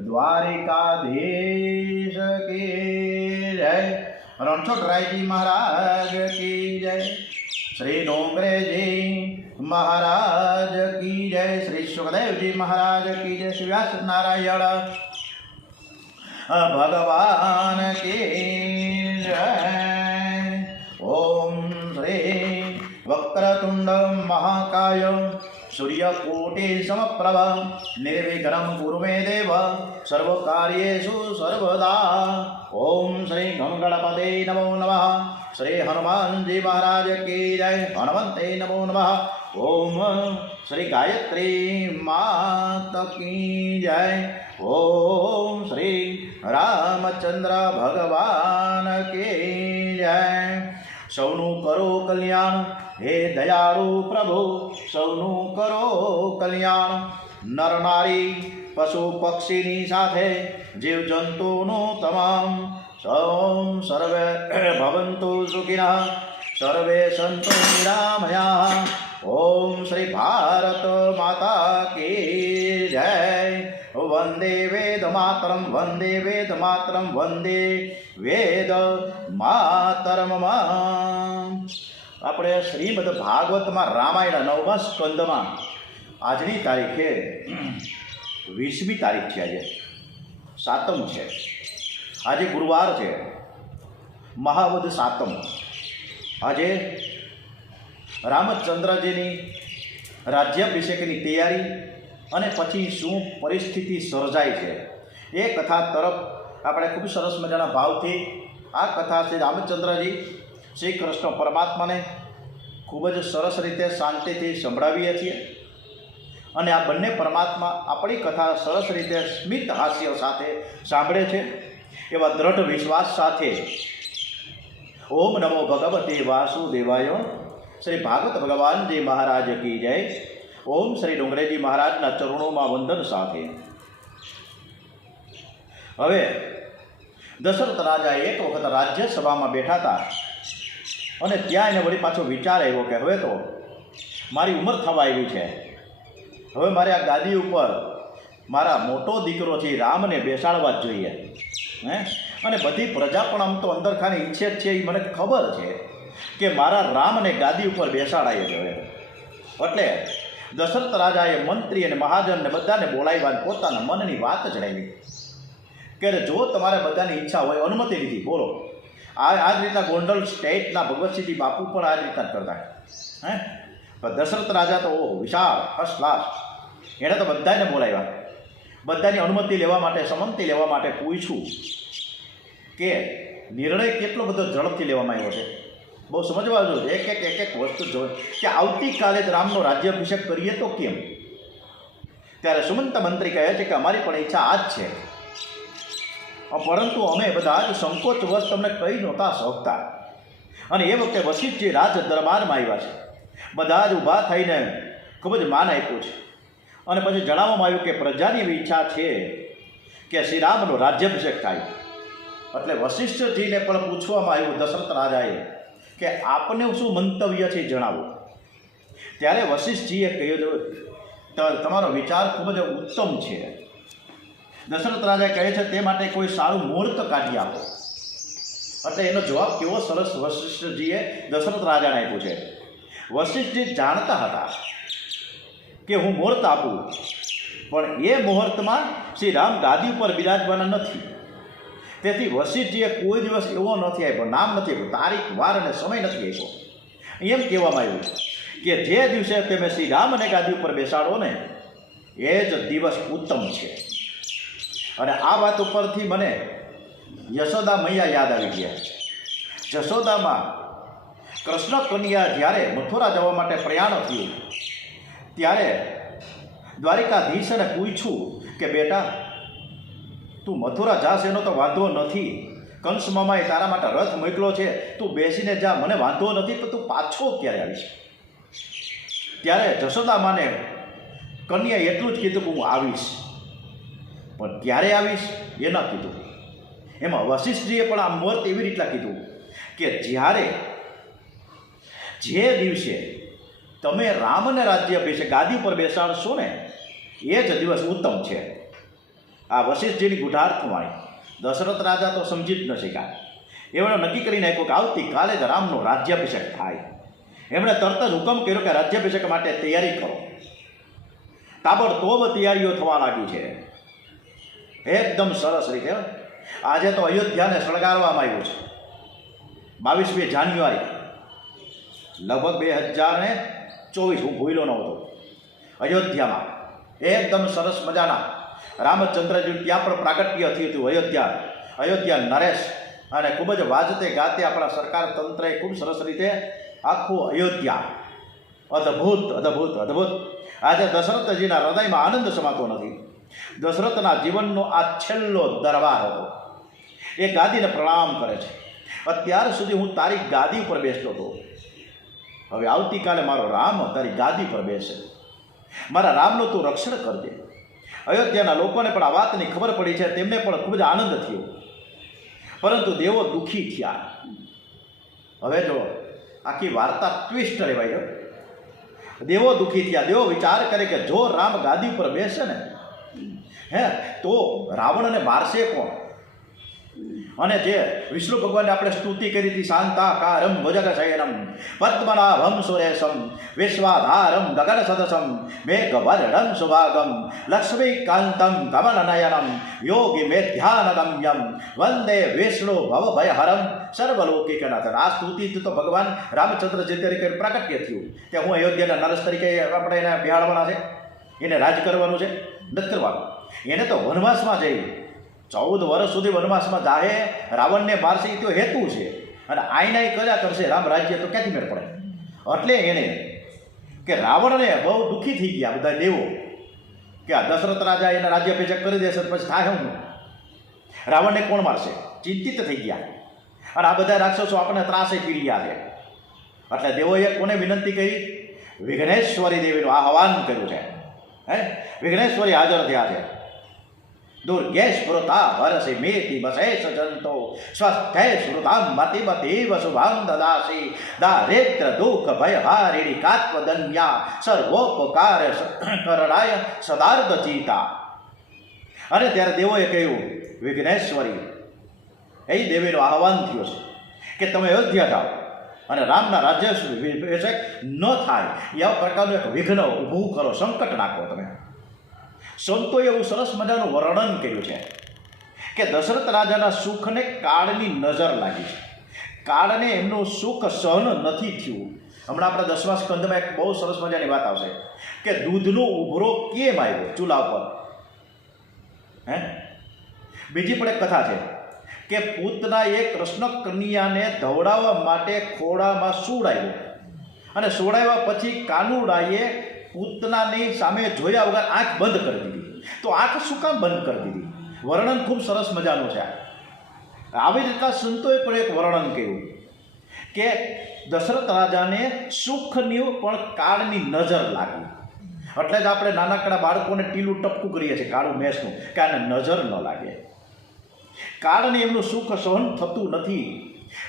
द्वारिकाधीश की जय, रणछोड़राय जी महाराज की जय, श्री डोंगरे जी महाराज की जय, श्री सुखदेव जी महाराज की जय, श्री व्यास नारायण भगवान की जय। ओम श्री वक्रतुंड महाकाय सूर्यकोटि समप्रभ निर्विघ्नं कुरु मे देव सर्वकार्येषु सर्वदा। ओम श्री गं गणपते नमो नमः, श्री हनुमान जी महाराज की जय, हनुमते नमो नमः। ओम श्री गायत्री मात की जय, ओम श्री रामचंद्र भगवान की जय। सौनु करो कल्याण हे दयाळु प्रभु, सौनु करो कल्याण। नर नारी पशु पक्षीनी साथे जीव जंतुनो तमाम सौम सर्वे भवन्तु सुखिनः सर्वे सन्तु निरामयाः। ओम श्री भारत माता की जय। वंदे वेद मातरम, वंदे वेद मातरम, वंदे वेद मातरम। આપણે શ્રીમદ ભાગવતમાં રામાયણ 9મા સ્કંદમાં આજની તારીખે 20મી તારીખ છે, આજે 7મ છે, આજે ગુરુવાર છે, મહાવદ 7મ। આજે રામચંદ્રજીની રાજ્યાભિષેકની તૈયારી અને પછી શું પરિસ્થિતિ સર્જાય છે એ કથા તરફ આપણે ખૂબ સરસ મજાના ભાવથી આ કથા શ્રી રામચંદ્રજી શ્રી કૃષ્ણ પરમાત્માને ખૂબ જ સરસ રીતે શાંતિથી સંભળાવીએ છીએ અને આ બંને પરમાત્મા આપણી કથા સરસ રીતે સ્મિત હાસ્ય સાથે સાંભળે છે એવા દ્રઢ વિશ્વાસ સાથે ઓમ નમો ભગવતે વાસુદેવાય। શ્રી ભાગવત ભગવાનજી મહારાજ કી જય। ઓમ શ્રી ડુંગરેજી મહારાજના ચરણોમાં વંદન સાથે હવે દશરથ રાજા એક વખત રાજ્યસભામાં બેઠા હતા અને ત્યાં એને વળી પાછો વિચાર આવ્યો કે હવે તો મારી ઉંમર થવા આવી છે, હવે મારે આ ગાદી ઉપર મારા મોટો દીકરો છે રામને બેસાડવા જ જોઈએ અને બધી પ્રજા પણ આમ તો અંદરખાની ઈચ્છે જ છે, એ મને ખબર છે કે મારા રામને ગાદી ઉપર બેસાડાય જ હવે। એટલે દશરથ રાજાએ મંત્રી અને મહાજનને બધાને બોલાવ્યા, પોતાના મનની વાત જણાવી કે જો તમારે બધાની ઈચ્છા હોય, અનુમતિ લીધી, બોલો। આ જ રીતના ગોંડલ સ્ટેટના ભગવતસિંહજી બાપુ પણ આ જ રીતના કરતા પણ દશરથ રાજા તો ઓહો વિશાળ ફર્સ્ટ ક્લાસ, એણે તો બધાને બોલાવ્યા, બધાની અનુમતિ લેવા માટે, સંમતિ લેવા માટે પૂછ્યું કે નિર્ણય કેટલો બધો ઝડપથી લેવામાં આવ્યો છે, બહુ સમજવા જોઈએ, એક વસ્તુ જોઈએ કે આવતીકાલે જ રામનો રાજ્યાભિષેક કરીએ તો કેમ? ત્યારે સુમંત મંત્રી કહે છે કે અમારી પણ ઈચ્છા આ જ છે, પરંતુ અમે બધા જ સંકોચવશ તમને કહી નહોતા શકતા। અને એ વખતે વશિષ્ઠજી રાજ દરબારમાં આવ્યા છે, બધા જ ઊભા થઈને ખૂબ જ માન આપ્યું છે અને પછી જણાવવામાં આવ્યું કે પ્રજાની એવી ઈચ્છા છે કે શ્રી રામનો રાજ્યાભિષેક થાય। એટલે વશિષ્ઠજીને પણ પૂછવામાં આવ્યું દશરથ રાજાએ કે આપને શું મંતવ્ય છે જણાવો। ત્યારે વશિષ્ઠજીએ કહ્યું તમારો વિચાર ખૂબ જ ઉત્તમ છે। દશરથ રાજા કહે છે તે માટે કોઈ સારું મુહૂર્ત કાઢી આપો। એટલે એનો જવાબ કેવો સરસ વશિષ્ઠજીએ દશરથ રાજાને આપ્યો છે। વશિષ્ઠજી જાણતા હતા કે હું મુહૂર્ત આપું, પણ એ મુહૂર્તમાં શ્રી રામ ગાદી ઉપર બિરાજવાના નથી, તેથી વશિષ્ઠજીએ કોઈ દિવસ એવો નથી આપ્યો, નામ નથી આપ્યું, તારીખ વાર અને સમય નથી આપ્યો। એમ કહેવામાં આવ્યું કે જે દિવસે તમે શ્રી રામને ગાદી ઉપર બેસાડો ને એ જ દિવસ ઉત્તમ છે। અને આ વાત ઉપરથી મને યશોદા મૈયા યાદ આવી ગયા। જશોદામાં કૃષ્ણ કન્યા જ્યારે મથુરા જવા માટે પ્રયાણ થયું ત્યારે દ્વારિકાધીશને પૂછ્યું કે બેટા તું મથુરા જાશ એનો તો વાંધો નથી, કંસ મામાએ તારા માટે રથ મોકલો છે, તું બેસીને જા, મને વાંધો નથી, પણ તું પાછો ક્યારે આવીશ? ત્યારે જશોદા માને કન્યાએ એટલું જ કીધું કે હું આવીશ, પણ ક્યારે આવીશ એ ન કીધું। એમાં વશિષ્ઠજીએ પણ આ મુહૂર્ત એવી રીતના કીધું કે જ્યારે જે દિવસે તમે રામને રાજ્યાભિષેક ગાદી પર બેસાડશો ને એ જ દિવસ ઉત્તમ છે। આ વશિષ્ઠજીની ગુઢાર્થ વાણી દશરથ રાજા તો સમજી જ ન શક્યા. એમણે નક્કી કરી નાખ્યું કે આવતીકાલે જ રામનો રાજ્યાભિષેક થાય. એમણે તરત જ હુકમ કર્યો કે રાજ્યાભિષેક માટે તૈયારી કરો. તાબડતોબ તૈયારીઓ થવા લાગી છે. એકદમ સરસ રીતે આજે તો અયોધ્યાને શણગારવામાં આવ્યું છે. 22મી જાન્યુઆરી લગભગ 2024, હું ભૂલ્યો નહોતો. અયોધ્યામાં એકદમ સરસ મજાના રામચંદ્રજી ત્યાં પણ પ્રાગટ્ય થયું હતું. અયોધ્યા નરેશ અને ખૂબ જ વાજતે ગાતે આપણા સરકાર તંત્રએ ખૂબ સરસ રીતે આખું અયોધ્યા અદ્ભુત અદ્ભુત અદ્ભુત. આજે દશરથજીના હૃદયમાં આનંદ સમાતો નથી. દશરથના જીવનનો આ છેલ્લો દરબાર હતો. એ ગાદીને પ્રણામ કરે છે. અત્યાર સુધી હું તારી ગાદી ઉપર બેસતો હતો, હવે આવતીકાલે મારો રામ તારી ગાદી પર બેસે. મારા રામનું તું રક્ષણ કરજે. અયોધ્યાના લોકોને પણ આ વાતની ખબર પડી છે. તેમને પણ ખૂબ જ આનંદ થયો, પરંતુ દેવો દુઃખી થયા. હવે જો આખી વાર્તા ટ્વિસ્ટ રહેવાય. દેવો દુઃખી થયા. દેવો વિચાર કરે કે જો રામ ગાદી ઉપર બેસે ને તો રાવણને મારશે કોણ? અને જે વિષ્ણુ ભગવાનને આપણે સ્તુતિ કરી હતી, શાંતાકારમ ભુજગશયનમ પદ્મનાભમ સુરેશમ વિશ્વાધારમ ગગન સદસમ મેઘવર્ણમ સુભાગમ લક્ષ્મીકાંતમ કમલનયનમ યોગી મેધ્યાનગમ્યમ વંદે વિષ્ણુ ભવભયહરમ સર્વલૌકિકનાથન. આ સ્તુતિ તો ભગવાન રામચંદ્રજી તરીકે પ્રાગટ્ય થયું કે હું અયોધ્યાના નરેશ તરીકે આપણે એને બિહાડવાના છે, એને રાજ કરવાનું છે. નથી કરવાનું. એને તો વનવાસમાં જઈ 14 વર્ષ સુધી વનવાસમાં જાહે, રાવણને મારશે, એ તો હેતુ છે. અને આઈનાઈ કર્યા કરશે રામ રાજ્ય, તો ક્યાંથી મેળ પડે? એટલે એને કે રાવણને બહુ દુઃખી થઈ ગયા બધા દેવો કે આ દશરથ રાજા એના રાજ્યાભિષેક કરી દેશે, પછી થાય હું? રાવણને કોણ મારશે? ચિંતિત થઈ ગયા. અને આ બધા રાક્ષસો આપણને ત્રાસે પીડી ગયા છે. એટલે દેવોએ કોને વિનંતી કરી? વિઘ્નેશ્વરી દેવીનું આહવાન કર્યું છે. વિઘ્નેશ્વરી હાજર થયા છે. દુર્ગે સ્મૃતા વરસે મેતિ બસેશ જંતો સ્વસ્થે સ્મૃતામ મતિમતીવ શુભામ દદાસી દારિદ્ર દુઃખ ભયહારિણી કાત્વદન્યા સર્વોપકાર કરણાય સદાર્થ ચિતા. અને ત્યારે દેવોએ કહ્યું, વિઘ્નેશ્વરી એ દેવીનું આહવાન થયું છે કે તમે અયોધ્યા જાઓ અને રામના રાજ્યાભિષેક ન થાય એવા પ્રકારનું એક વિઘ્ન ઊભું કરો, સંકટ નાખો તમે. સંતોએ એવું સરસ મજાનું વર્ણન કર્યું છે કે દશરથ રાજાના સુખને કાળની નજર લાગી છે. કાળને એમનું સુખ સહન નથી થયું. હમણાં આપણા 10મા સ્કંદમાં એક બહુ સરસ મજાની વાત આવશે કે દૂધનો ઉભરો કેમ આવ્યો ચૂલા પર. બીજી પણ એક કથા છે કે પૂતનાએ કૃષ્ણ કન્યાને ધવડાવવા માટે ખોળામાં સુવડાવ્યો અને સુવડાવ્યા પછી કાનુડાએ પૂતનાની સામે જોયા વગર આંખ બંધ કરી દીધી. તો આંખ શું કામ બંધ કરી દીધી? વર્ણન ખૂબ સરસ મજાનું છે. આવી રીતના સંતોએ પણ એક વર્ણન કર્યું કે દશરથ રાજાને સુખની પણ કાળની નજર લાગી. એટલે જ આપણે નાનકડા બાળકોને ટીલું ટપકું કરીએ છીએ કાળું મેસનું, કે આને નજર ન લાગે. કાળને એમનું સુખ સહન થતું નથી.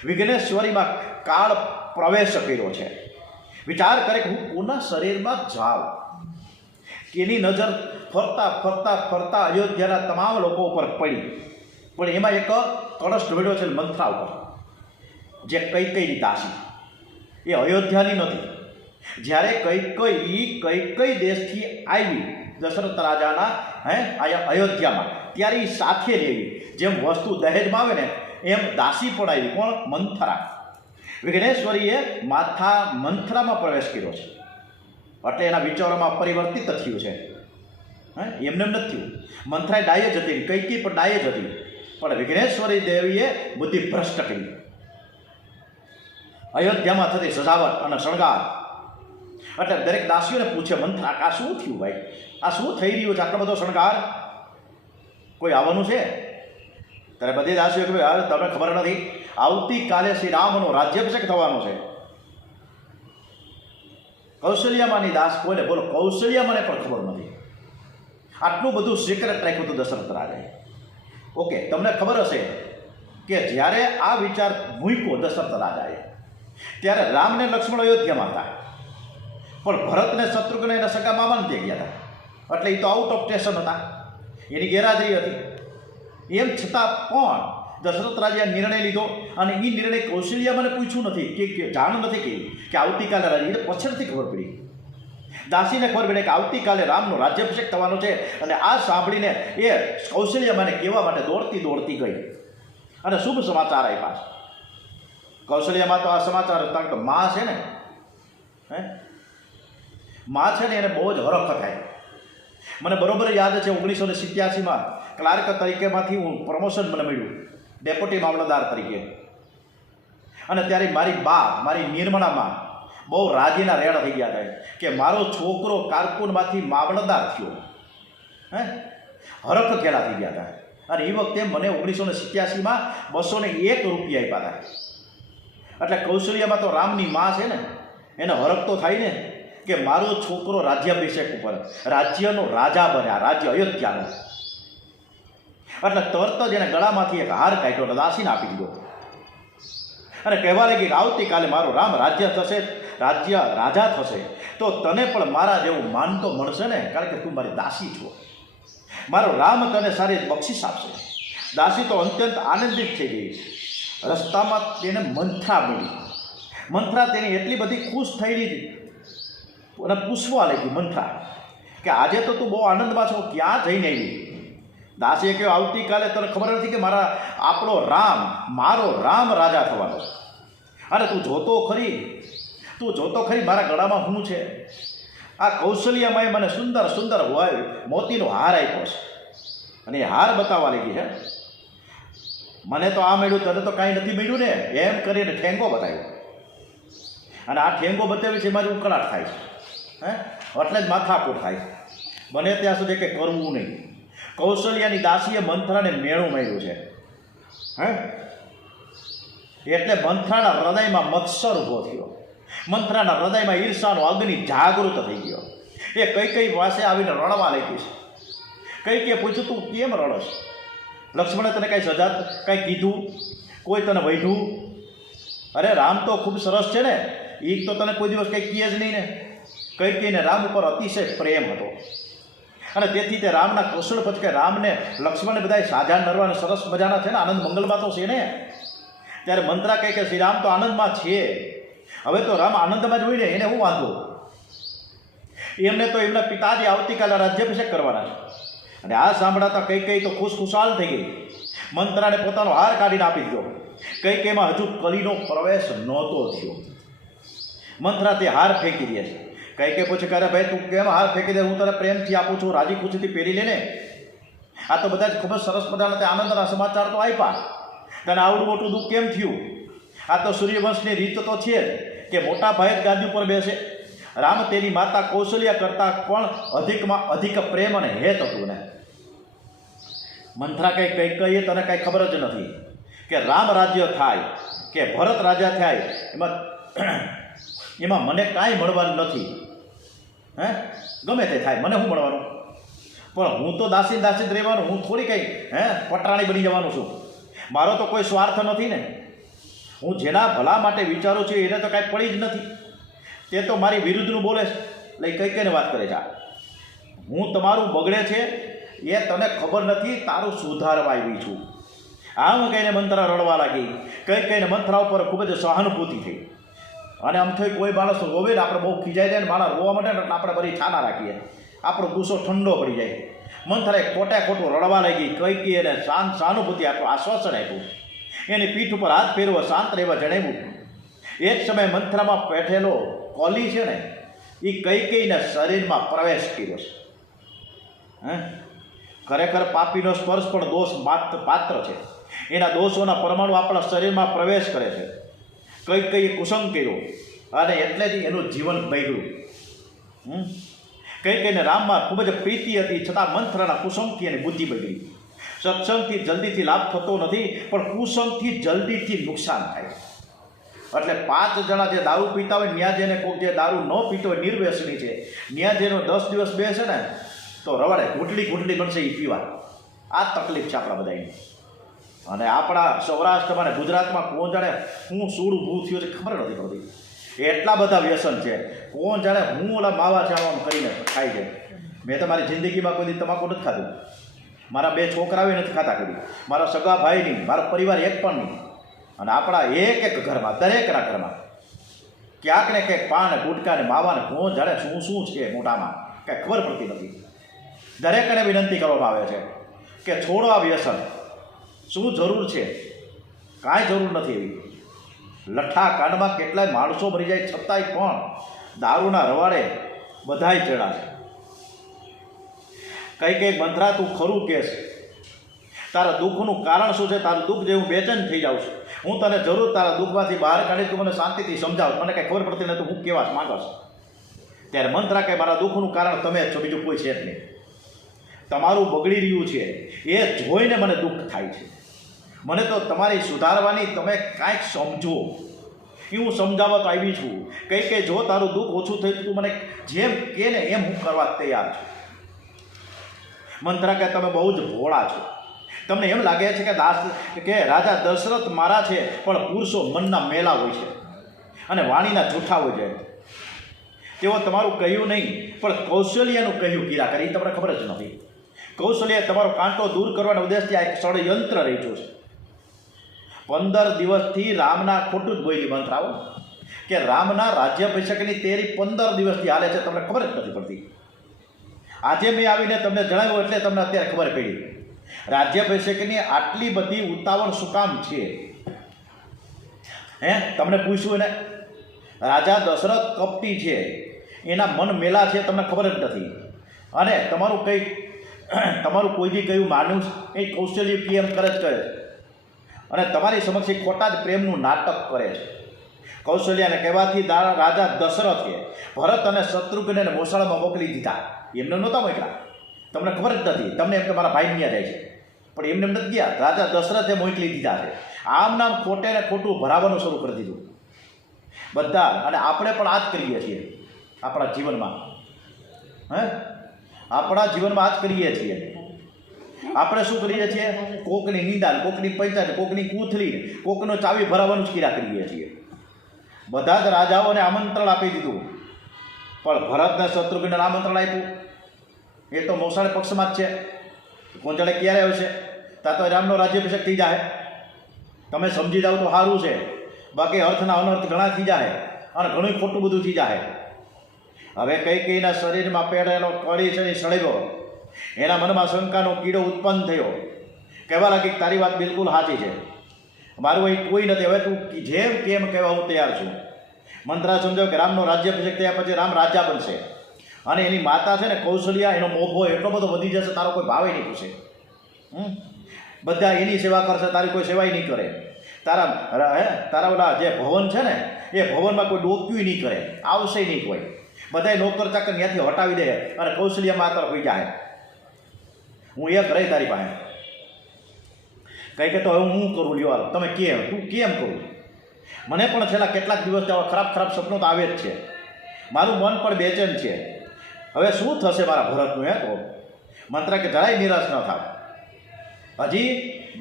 વિઘ્નેશ્વરીમાં કાળ પ્રવેશ કર્યો છે. વિચાર કરે કે હું કોના શરીરમાં જાઉં? એની નજર ફરતા ફરતા ફરતા અયોધ્યાના તમામ લોકો ઉપર પડી. પણ એમાં એક કળશ ઢોળ્યો છે મંથરા ઉપર, જે કૈકેયી દાસી. એ અયોધ્યાની નથી. જ્યારે કૈકેયી દેશથી આવી દશરથ રાજાના અયોધ્યામાં, ત્યારે એ સાથે લેવી. જેમ વસ્તુ દહેજમાં આવે ને એમ દાસી પણ આવી. કોણ? મંથરા. વિઘ્નેશ્વરીએ મંથરામાં પ્રવેશ કર્યો છે. એટલે એના વિચારોમાં પરિવર્તિત થયું છે. એમને એમ નથી થયું. મંથરાએ ડાય જ હતી, કૈકેયી પણ ડાય જ હતી, પણ વિઘ્નેશ્વરી દેવીએ બુદ્ધિ ભ્રષ્ટ કરી. અયોધ્યામાં થતી સજાવટ અને શણગાર. એટલે દરેક દાસીઓને પૂછે, મંથરા આ શું થયું ભાઈ? આ શું થઈ રહ્યું છે? આટલો બધો શણગાર? કોઈ આવવાનું છે? ત્યારે બધી દાસીઓ કે ભાઈ તમને ખબર નથી, આવતીકાલે શ્રી રામનો રાજ્યાભિષેક થવાનો છે. કૌશલ્યામાંની દાસ બોલે, બોલો કૌશલ્યામાંને પણ ખબર નથી. આટલું બધું સિક્રેટ રાખ્યું હતું દશરથ રાજાએ. ઓકે, તમને ખબર હશે કે જ્યારે આ વિચાર મૂક્યો દશરથ રાજાએ, ત્યારે રામને લક્ષ્મણ અયોધ્યામાં હતા, પણ ભરતને શત્રુઘ્ન એના સગા મામાને ત્યાં ગયા હતા. એટલે એ તો આઉટ ઓફ સ્ટેશન હતા. એની ગેરહાજરી હતી. એમ છતાં પણ દશરથ રાજાએ નિર્ણય લીધો અને એ નિર્ણય કૌશલ્યાને પૂછ્યું નથી કે જાણ નથી કરી કે આવતીકાલે રાજા, એને પછીથી ખબર પડી. દાસીને ખબર પડી કે આવતીકાલે રામનો રાજ્યાભિષેક થવાનો છે અને આ સાંભળીને એ કૌશલ્યામાને કહેવા માટે દોડતી દોડતી ગઈ અને શુભ સમાચાર આપ્યા છે. કૌશલ્યામાં તો આ સમાચાર હતા કે માં છે ને, માં છે ને એને બહુ જ હરખ થાય. મને બરોબર યાદ છે 1987માં ક્લાર્ક તરીકેમાંથી હું પ્રમોશન મને મળ્યું ડેપ્યુટી મામલતદાર તરીકે. અને ત્યારે મારી બા, મારી નિર્મળામાં બહુ રાજીના રેડા થઈ ગયા હતા કે મારો છોકરો કારકુનમાંથી મામલતદાર થયો. હરખ ખેડા થઈ ગયા હતા. અને એ વખતે મને 1987માં 201 રૂપિયા આપ્યા હતા. એટલે કૌશલ્યામાં તો રામની માં છે ને, એને હરખ તો થાય ને કે મારો છોકરો રાજ્યાભિષેક ઉપર રાજ્યનો રાજા બન્યા, રાજ્ય અયોધ્યાનો. એટલે તરત જ એને ગળામાંથી એક હાર કાઢ્યો અને દાસીને આપી દીધો અને કહેવા લાગી કે આવતીકાલે મારો રામ રાજ્ય થશે, રાજ્ય રાજા થશે તો તને પણ મારા જેવું માન તો મળશે ને, કારણ કે તું મારી દાસી છો. મારો રામ તને સારી બક્ષિસ આપશે. દાસી તો અત્યંત આનંદિત થઈ ગઈ. રસ્તામાં તેને મંથરા મળી. મંથરા તેની એટલી બધી ખુશ થયેલી અને પૂછવા લાગી મંથરા કે આજે તો તું બહુ આનંદમાં છો, ક્યાં જઈને આવી? દાસીએ કહ્યું આવતીકાલે તને ખબર નથી કે આપણો રામ, મારો રામ રાજા થવાનો. અને તું જોતો ખરી મારા ગળામાં શું છે? આ કૌશલ્યામાં મને સુંદર સુંદર હોય મોતીનો હાર આપ્યો છે અને એ હાર બતાવવા લાગી છે. મને તો આ મળ્યું, તને તો કાંઈ નથી મળ્યું ને, એમ કરીને ઠેંગો બતાવ્યો. અને આ ઠેંગો બતાવી છે મારી ઉકળાટ થાય છે. એટલે જ માથાકૂટ થાય. બને ત્યાં સુધી કે કરવું નહીં. કૌશલ્યાની દાસીએ મંથરાને મેળું માર્યું છે. એટલે મંથરાના હૃદયમાં મત્સર ઊભો થયો. મંથરાના હૃદયમાં ઈર્ષાનો અગ્નિ જાગૃત થઈ ગયો. એ કઈ પાસે આવીને રડવા લાગી છે. કઈ પૂછ્યું તું કેમ રડશ? લક્ષ્મણે તને કાંઈ સજા, કાંઈ કીધું? કોઈ તને વૈધું? અરે રામ તો ખૂબ સરસ છે ને, એ તો તને કોઈ દિવસ કંઈ કહે જ નહીં ને. કઈને રામ ઉપર અતિશય પ્રેમ હતો અને તેથી તે રામના કૌશળ પછી કે રામને લક્ષ્મણને બધા સાજા નરવા સરસ મજાના છે ને, આનંદ મંગલમાં તો છે ને. ત્યારે મંત્રા કહે કે શ્રી રામ તો આનંદમાં છે. હવે તો રામ આનંદમાં જ હોય ને, એને હું વાંધો? એમને તો એમના પિતાજી આવતીકાલે રાજ્યાભિષેક કરવાના છે. અને આ સાંભળાતા કઈ તો ખુશખુશાલ થઈ ગઈ. મંત્રાને પોતાનો હાર કાઢીને આપી દીધો. કઈમાં હજુ કલીનો પ્રવેશ નહોતો થયો. મંત્રા તે હાર ફેંકી દે છે. કઈ પૂછે કે અરે ભાઈ તું કેમ હાર ફેંકી દે? હું તને પ્રેમથી આપું છું, રાજી ખુશીથી પહેરી લે ને. આ તો બધા જ ખૂબ જ સરસ મજાના આનંદના સમાચાર તો આપ્યા. તને આવડું મોટું દુઃખ કેમ થયું? આ તો સૂર્યવંશની રીત તો છે જ કે મોટા ભાઈ જ ગાદી ઉપર બેસે. રામ તેની માતા કૌશલ્યા કરતાં પણ અધિકમાં અધિક પ્રેમ અને હેત હતું ને. મંથરા કહીએ તને કાંઈ ખબર જ નથી કે રામ રાજ્ય થાય કે ભરત રાજા થાય એમાં મને કાંઈ મળવાનું નથી. ગમે તે થાય, મને શું મળવાનું? પણ હું તો દાસી જ રહેવાનું. હું થોડી કંઈ પટરાણી બની જવાનું છું. મારો તો કોઈ સ્વાર્થ નથી ને. હું જેના ભલા માટે વિચારું છું એને તો કાંઈ પડી જ નથી. તે તો મારી વિરુદ્ધનું બોલે છે. એટલે કઈને વાત કરે છે. હું તમારું બગડે છે એ તને ખબર નથી, તારું સુધારવા આવી છું. આમ કહીને મંત્રા રડવા લાગી. કઈને મંત્રા ઉપર ખૂબ જ સહાનુભૂતિ થઈ. અને આમ થઈ કોઈ માણસ રોવે ને આપણે બહુ ખીજાઈ જાય ને, માણસ રોવા માટે ને આપણે બધી છાના રાખીએ, આપણો ગુસ્સો ઠંડો પડી જાય. મંથરાએ ખોટું રડવા લાગી. કઈ એને સહાનુભૂતિ આપ્યું, આશ્વાસન આપ્યું, એની પીઠ ઉપર હાથ ફેરવો, શાંત રહેવા જણાવ્યું. એ જ સમયે મંથરામાં બેઠેલો કોલી છે ને, એ કઈને શરીરમાં પ્રવેશ કર્યો છે. ખરેખર પાપીનો સ્પર્શ પણ દોષ પાત્ર છે. એના દોષોના પરમાણુ આપણા શરીરમાં પ્રવેશ કરે છે. કઈ કુસંગ કર્યો અને એટલે જ એનું જીવન બગડ્યું. કઈને રામમાં ખૂબ જ પ્રીતિ હતી, છતાં મંથરાના કુસંગથી એની બુદ્ધિ બગડી. સત્સંગથી જલ્દીથી લાભ થતો નથી, પણ કુસંગથી જલ્દીથી નુકસાન થાય. એટલે 5 જણા જે દારૂ પીતા હોય, ન્યા જેને કોઈ જે દારૂ ન પીતો હોય, નિર્વ્યસની છે, ન્યા જેનો 10 દિવસ બેસે ને તો રવાડે ઘૂંટડી બનશે એ પીવા. આ તકલીફ છે આપણા બધાની. અને આપણા સૌરાષ્ટ્રમાં અને ગુજરાતમાં કોણ જાણે હું સૂળ ઊભું થયું છે ખબર નથી પડતી. એટલા બધા વ્યસન છે. કોણ જાણે હું ઓલા માવા ચાવવામાં કરીને ખાય છે. મેં તો મારી જિંદગીમાં કોઈ દી તમાકુ નથી ખાધું. મારા 2 છોકરાઓએ નથી ખાતા કદી, મારા સગા ભાઈ નહીં, મારો પરિવાર એક પણ નહીં. અને આપણા એક ઘરમાં, દરેકના ઘરમાં ક્યાંક ને ક્યાંક પાન ગુટકા ને માવા ને ભોં જાણે શું છે મોઢામાં કાંઈ ખબર પડતી નથી. દરેકને વિનંતી કરવામાં આવે છે કે છોડો આ વ્યસન. શું જરૂર છે? કાંઈ જરૂર નથી એવી. લઠ્ઠા કાંડમાં કેટલાય માણસો મરી જાય છતાંય પણ દારૂના રવાડે બધાય ચડા છે. કઈ મંત્રા તું ખરું કહેશ, તારા દુઃખનું કારણ શું છે? તારું દુઃખ જે હું બેચેન થઈ જાઉં છું, હું તને જરૂર તારા દુઃખમાંથી બહાર કાઢી, તું મને શાંતિથી સમજાવ, મને કાંઈ ખબર પડતી નથી હું કેવા માંગસ. ત્યારે મંત્રા કે મારા દુઃખનું કારણ તમે જ છો, બીજું કોઈ છે જ નહીં. તમારું બગડી રહ્યું છે એ જોઈને મને દુઃખ થાય છે. મને તો તમારી સુધારવાની તમે કાંઈક સમજો એ હું સમજાવવા તો આવી છું. કે જો તારું દુઃખ ઓછું થયું તું મને જેમ કે ને એમ હું કરવા તૈયાર છું. મંત્રા કે તમે બહુ જ ભોળા છો. તમને એમ લાગે છે કે રાજા દશરથ મારા છે, પણ પુરુષો મનના મેલા હોય છે અને વાણીના જૂઠા હોય છે. તેઓ તમારું કહ્યું નહીં પણ કૌશલ્યનું કહ્યું કીરા કરી, તમને ખબર જ નથી. કૌશલ્ય તમારો કાંટો દૂર કરવાના ઉદ્દેશથી આ એક ષડયંત્ર રચ્યું છે. 15 દિવસથી રામના ખોટું જ બોલી મંત્રાઓ કે રામના રાજ્યાભિષેકની તૈયારી 15 દિવસથી હાલે છે, તમને ખબર જ નથી પડતી. આજે મેં આવીને તમને જણાવ્યું એટલે તમને અત્યારે ખબર પડી. રાજ્યાભિષેકની આટલી બધી ઉતાવળ શું કામ છે? તમને પૂછ્યું ને? રાજા દશરથ કપટી છે, એના મન મેલા છે, તમને ખબર જ નથી. અને તમારું કોઈ બી કયું માન્યું એ કૌશલ્ય કેમ કરે જ કરે છે. અને તમારી સમક્ષ ખોટા જ પ્રેમનું નાટક કરે છે. કૌશલ્યાને કહેવાથી રાજા દશરથે ભરત અને શત્રુઘ્નને મોસાળમાં મોકલી દીધા. એમને નહોતા મોકલા, તમને ખબર જ નથી. તમને એમ કે મારા ભાઈ ત્યાં જાય છે, પણ એમને નથી ગયા. રાજા દશરથે મોકલી દીધા છે. આમ નામ ખોટે ને ખોટું ભરાવાનું શરૂ કરી દીધું બધા. અને આપણે પણ આ જ કરીએ છીએ આપણા જીવનમાં. આપણા જીવનમાં આ જ કરીએ છીએ. આપણે શું કરીએ છીએ? કોકની નિંદા, કોકની પૈસા, કોકની કૂથલી, કોકનો ચાવી ભરાવાનું જ કર્યા કરીએ છીએ. બધા જ રાજાઓને આમંત્રણ આપી દીધું, પણ ભરતને શત્રુઘ્નને આમંત્રણ આપ્યું એ તો મોસાળ પક્ષમાં જ છે. કોણ જાણે ક્યારે આવશે? ત્યાં તો રામનો રાજ્યાભિષેક થઈ જાય. તમે સમજી જાઓ તો સારું છે, બાકી અર્થના અનર્થ ઘણા થઈ જાય અને ઘણું ખોટું બધું થઈ જાય. હવે કઈના શરીરમાં પહેરેલો કળી છે એ સળગ્યો, એના મનમાં શંકાનો કીડો ઉત્પન્ન થયો. કહેવા લાગી તારી વાત બિલકુલ સાચી છે, મારું અહીં કોઈ નથી, હવે તું જેમ કેમ કહેવા હું તૈયાર છું. મંત્રા સમજાવ કે રામનો રાજ્યાભિષેક થયા પછી રામ રાજા બનશે અને એની માતા છે ને કૌશલ્યા, એનો મોભો એટલો બધો વધી જશે તારો કોઈ ભાવે નહીં પૂછે. બધા એની સેવા કરશે, તારી કોઈ સેવાય નહીં કરે. તારા ઓલા જે ભવન છે ને એ ભવનમાં કોઈ ડોક્યું નહીં કરે, આવશે નહીં કોઈ. બધા નોકર ચાકર ત્યાંથી હટાવી દે અને કૌશલ્યા માતા હોઈ જાય. હું એક રહી તારી પાસે કંઈ કે તો હવે હું કરું લ્યો, તમે કેમ તું કેમ કરું? મને પણ છેલ્લા કેટલાક દિવસથી આવા ખરાબ સપનો તો આવે જ છે. મારું મન પણ બેચેન છે. હવે શું થશે મારા ભરતનું? તો મંત્રા કે જરાય નિરાશ ન થાવ. હજી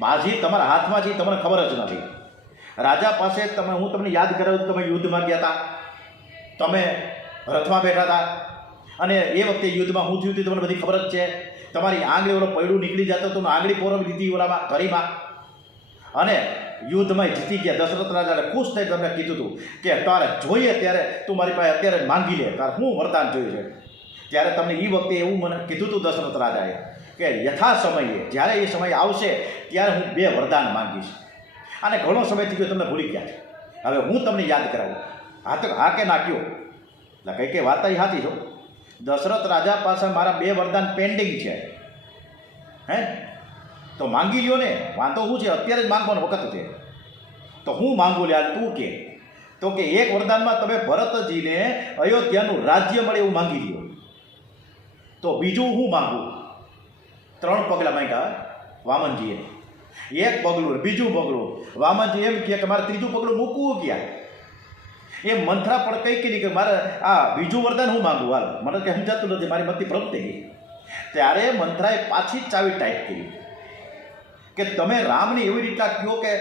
બાજી તમારા હાથમાં છે, તમને ખબર જ નથી. રાજા પાસે હું તમને યાદ કરાવું, તમે યુદ્ધમાં ગયા હતા, તમે રથમાં બેઠા હતા અને એ વખતે યુદ્ધમાં હું થયું હતું તમને બધી ખબર જ છે. તમારી આંગળી ઓલો પૈડું નીકળી જતું હતું, આંગળી પોરવી દીધી ઓલામાં ઘરીમાં અને યુદ્ધમાં જીતી ગયા. દશરથ રાજાને ખુશ થઈ તમને કીધું હતું કે તારે જોઈએ ત્યારે તું મારી પાસે અત્યારે માંગી લે, તારે હું વરદાન જોયું છે. ત્યારે તમને એ વખતે એવું મને કીધું હતું દશરથ રાજાએ કે યથા સમયે જ્યારે એ સમય આવશે ત્યારે હું 2 વરદાન માંગીશ. અને ઘણો સમયથી ગયો, તમને ભૂલી ગયા છે. હવે હું તમને યાદ કરાવું. હા કે ના કયો? એટલે કઈ વાત સાચી છો. દશરથ રાજા પાસે મારા 2 વરદાન પેન્ડિંગ છે. તો માંગી લ્યો ને, વાંધો શું છે? અત્યારે જ માંગવાનો વખત છે. તો હું માંગુ લે તું કે? તો કે એક વરદાનમાં તમે ભરતજીને અયોધ્યાનું રાજ્ય મળે એવું માંગી લ્યો. તો બીજું હું માંગુ? 3 પગલાં માંગ્યા વામનજીએ. એક પગલું, બીજું પગલું. વામનજી એમ કહે કે મારે ત્રીજું પગલું મૂકવું ક્યાં? એ મંથરા પણ કંઈ નહીં કે મારે આ બીજું વરદાન હું માંગુ. હાલ મને કંઈ સમજાતું નથી, મારી મતિ પ્રગટ થઈ ગઈ. ત્યારે મંથરાએ પાછી ચાવી ટાઈપ કરી કે તમે રામને એવી રીતના કહો કે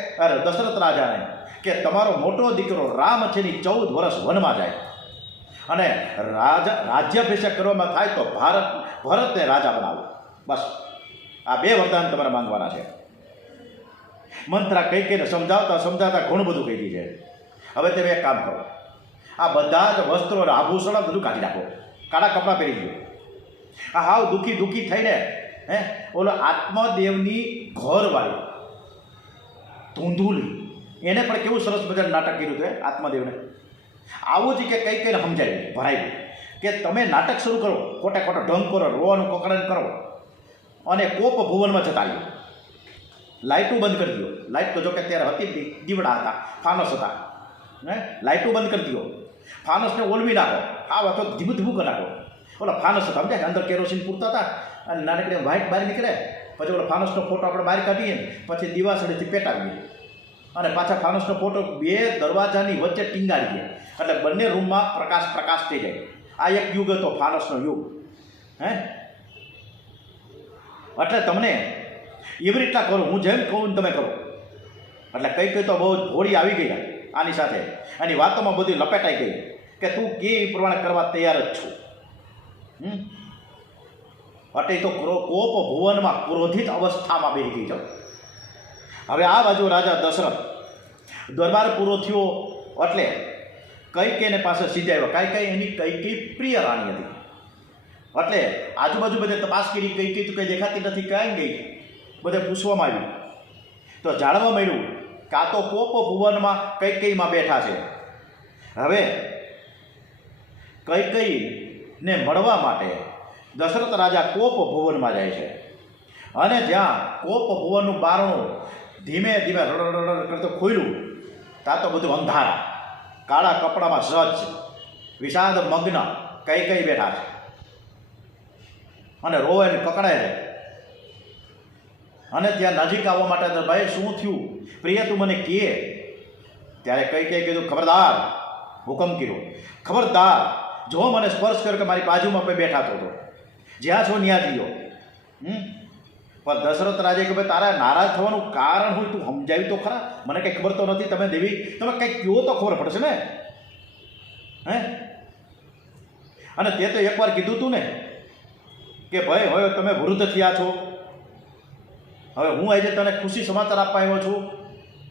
દશરથ રાજાને કે તમારો મોટો દીકરો રામ છે ને 14 વર્ષ વનમાં જાય અને રાજ્યાભિષેક કરવામાં થાય તો ભરતને રાજા બનાવો. બસ આ બે વરદાન તમારે માંગવાના છે. મંત્રા કઈ કઈને સમજાવતા સમજાવતા ઘણું બધું કહી દીધું છે. હવે તમે એક કામ કરો, આ બધા જ વસ્ત્રો અને આભૂષણો બધું કાઢી નાખો, કાળા કપડાં પહેરી ગયો. આ હાવ દુઃખી થઈને ઓલો આત્મદેવની ઘરવાળી ધૂંધુલી એને પણ કેવું સરસ મજાનું નાટક કર્યું છે આત્મદેવને. આવું જ કે કઈ કઈને સમજાયું ભરાયું કે તમે નાટક શરૂ કરો, ખોટે ખોટો ઢંગ કરો, રોવાનું કોકડન કરો અને કોપ ભુવનમાં જતા રહ્યો. લાઇટું બંધ કરી દો. લાઇટ તો જો કે ત્યારે હતી જ દીવડા હતા, ફાનસ હતા. લાઇટું બંધ કરી દો, ફાનસને ઓલવી નાખો, આ વાતો ધીમું ધીમું કરી નાખો. ઓલા ફાનસ હતા સમજાય, અંદર કેરોસીન પૂરતા હતા અને નાનકડી વ્હાઇટ બહાર નીકળે, પછી ઓલો ફાનસનો ફોટો આપણે બહાર કાઢીએ, પછી દિવાસળીથી પેટાવીએ અને પાછા ફાનસનો ફોટો બે દરવાજાની વચ્ચે ટીંગાડીએ, એટલે બંને રૂમમાં પ્રકાશ થઈ જાય. આ એક યુગ હતો ફાનસનો યુગ. એટલે તમને એવી રીતના કરો, હું જેમ કહું તમે કરો. એટલે કઈ તો બહુ હોળી આવી ગઈ આની સાથે, એની વાતોમાં બધી લપેટાઈ ગઈ કે તું કે એ પ્રમાણે કરવા તૈયાર જ છું. એટલે તો કોપ ભુવનમાં ક્રોધિત અવસ્થામાં બેસી ગઈ છો. હવે આ બાજુ રાજા દશરથ દરબાર પૂરો થયો એટલે કૈકેયીને પાસે સીધા આવ્યા. કઈ એની પ્રિય રાણી હતી. એટલે આજુબાજુ બધે તપાસ કરી, કઈ તો કંઈ દેખાતી નથી, ક્યાંય ગઈ, બધે પૂછવામાં આવ્યું તો જાણવા મળ્યું કે આ તો કોપ ભુવનમાં કૈકેયીમાં બેઠા છે. હવે કૈકેયીને મળવા માટે દશરથ રાજા કોપ ભુવનમાં જાય છે અને જ્યાં કોપ ભુવનનું બારણું ધીમે ધીમે રડ કરતો ખોલ્યું, ત્યાં તો બધું અંધારા, કાળા કપડામાં સજ્જ વિષાદ મગ્ન કૈકેયી બેઠા છે અને રોવે ને પકડાય છે. અને ત્યાં નજીક આવવા માટે ભાઈ શું થયું પ્રિય તું મને કહે. ત્યારે કૈકેયીએ કીધું ખબરદાર, હુકમ કર્યો, ખબરદાર જો મને સ્પર્શ કર્યો કે મારી બાજુમાં કોઈ બેઠા હતો, જ્યાં છો ત્યાં જઈયો. પણ દશરથ રાજાએ કે ભાઈ તારા નારાજ થવાનું કારણ હોય તું સમજાવ્યું તો ખરા, મને કંઈ ખબર તો નથી, તમે દેવી તમે કંઈક કહો તો ખબર પડશે ને. અને તે તો એકવાર કીધું તું ને કે ભાઈ હવે તમે વૃદ્ધ થયા છો, હવે હું આજે તને ખુશી સમાચાર આપવા આવ્યો છું.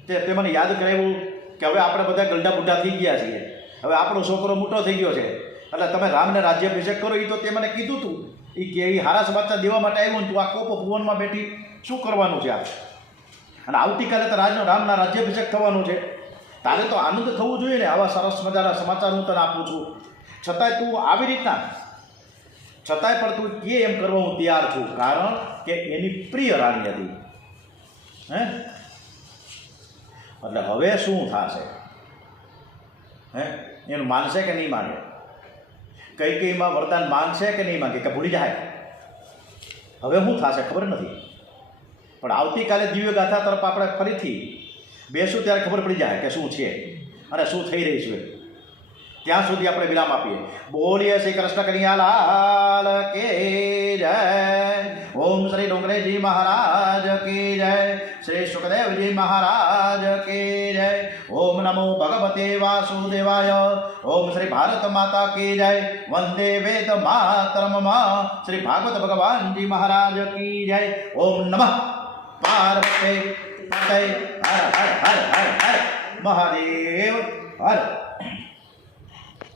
તે મને યાદ કરાવ્યું કે હવે આપણે બધા ગલડા બુઢા થઈ ગયા છીએ, હવે આપણો છોકરો મોટો થઈ ગયો છે, એટલે તમે રામને રાજ્યાભિષેક કરો. એ તો તે મને કીધું તું, એ કે એ હારા સમાચાર દેવા માટે આવ્યું ને તું આ કોપ ભુવનમાં બેઠી શું કરવાનું છે આ? અને આવતીકાલે તો રામના રાજ્યાભિષેક થવાનું છે, તારે તો આનંદ થવું જોઈએ ને. આવા સરસ મજાના સમાચાર હું તને આપું છું, છતાંય તું આવી રીતના, છતાંય પણ તું કે એમ કરવા હું તૈયાર છું, કારણ કે એની પ્રિય રાણી હતી. એટલે હવે શું થશે? એનું માનશે કે નહીં માને? કૈકેયીમાં વરદાન માંગશે કે નહીં માંગે, કે ભૂલી જાય? હવે શું થશે ખબર નથી, પણ આવતીકાલે દિવ્ય ગાથા તરફ આપણે ફરીથી બેસું ત્યારે ખબર પડી જાય કે શું છે અને શું થઈ રહી છે. ત્યાં સુધી આપણે વિરામ આપીએ. બોલીએ શ્રી કૃષ્ણ કનૈયા લાલ કે જય. ઓમ શ્રી ડોંગરેજી મહારાજ કી જય. શ્રી સુખદેવજી મહારાજ કી જય. ઓમ નમો ભગવતે વાસુદેવાય. ઓમ શ્રી ભારત માતા કી જય. વંદે વેદ માતરમ. શ્રી ભાગવત ભગવાનજી મહારાજ કી જય. ઓમ નમઃ પાર્વતી પતય. હર હર હર હર હર મહાદેવ હર.